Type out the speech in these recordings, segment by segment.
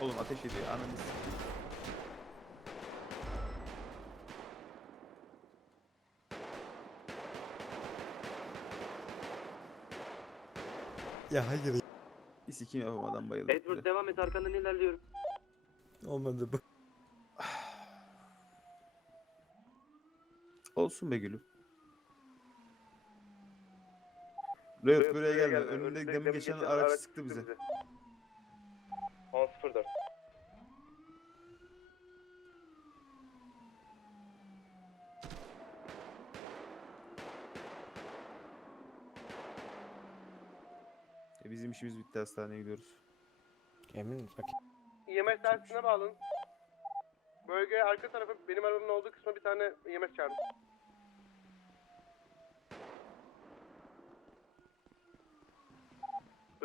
Oğlum ateş ediyor ananı Ya hayır. Bir sikim yapamadan bayıldı. Edward devam et arkandan ilerliyorum. Olmadı bu. Olsun be gülüm. Riot buraya gelme. Önünde demin geçen araç sıktı bize. 10.04. E bizim işimiz bitti hastaneye gidiyoruz. Emin misin? IMS dersine bağlı. Bölgeye arka tarafı benim arabamın olduğu kısma bir tane IMS çağırın.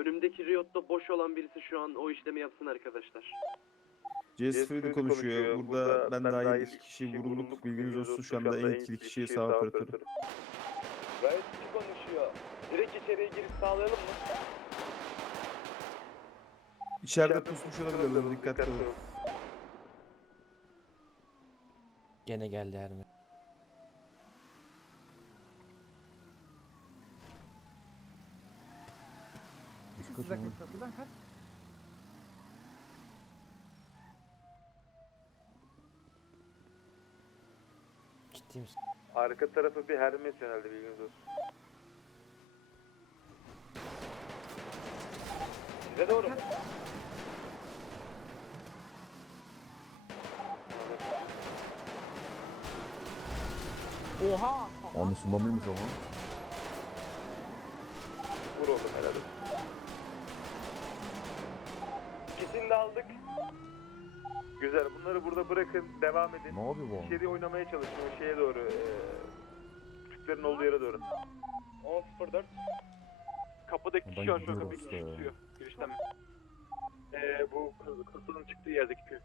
Önümdeki Riot'ta boş olan birisi şu an o işlemi yapsın arkadaşlar. Jess Fried'i konuşuyor. Burada ben dahil iki kişi vurulduk. Bilginiz olsun şu anda en etkili kişi sağ operatörü. Gayet iyi konuşuyor. Direkt içeriye girip sağlayalım mı? İçeride pusmuş olabilirler. Dikkatli olun. Gene geldi Ermi. Ciddi misin? Arka tarafı bir Hermes yöneldi bilginiz olsun. Size doğru. Anlaşılma mıymış ama? Vur oğlum helal aldık. Güzel bunları burada bırakın devam edin. Ne yapıyor bu? İçeri oynamaya çalışıyor şeye doğru. Eee Türklerin olduğu yere doğru. 10.04 Kapıdaki kişi şu an kapıyı tutuyor. Girişten mi? Eee bu kasanın çıktığı yerdeki köy.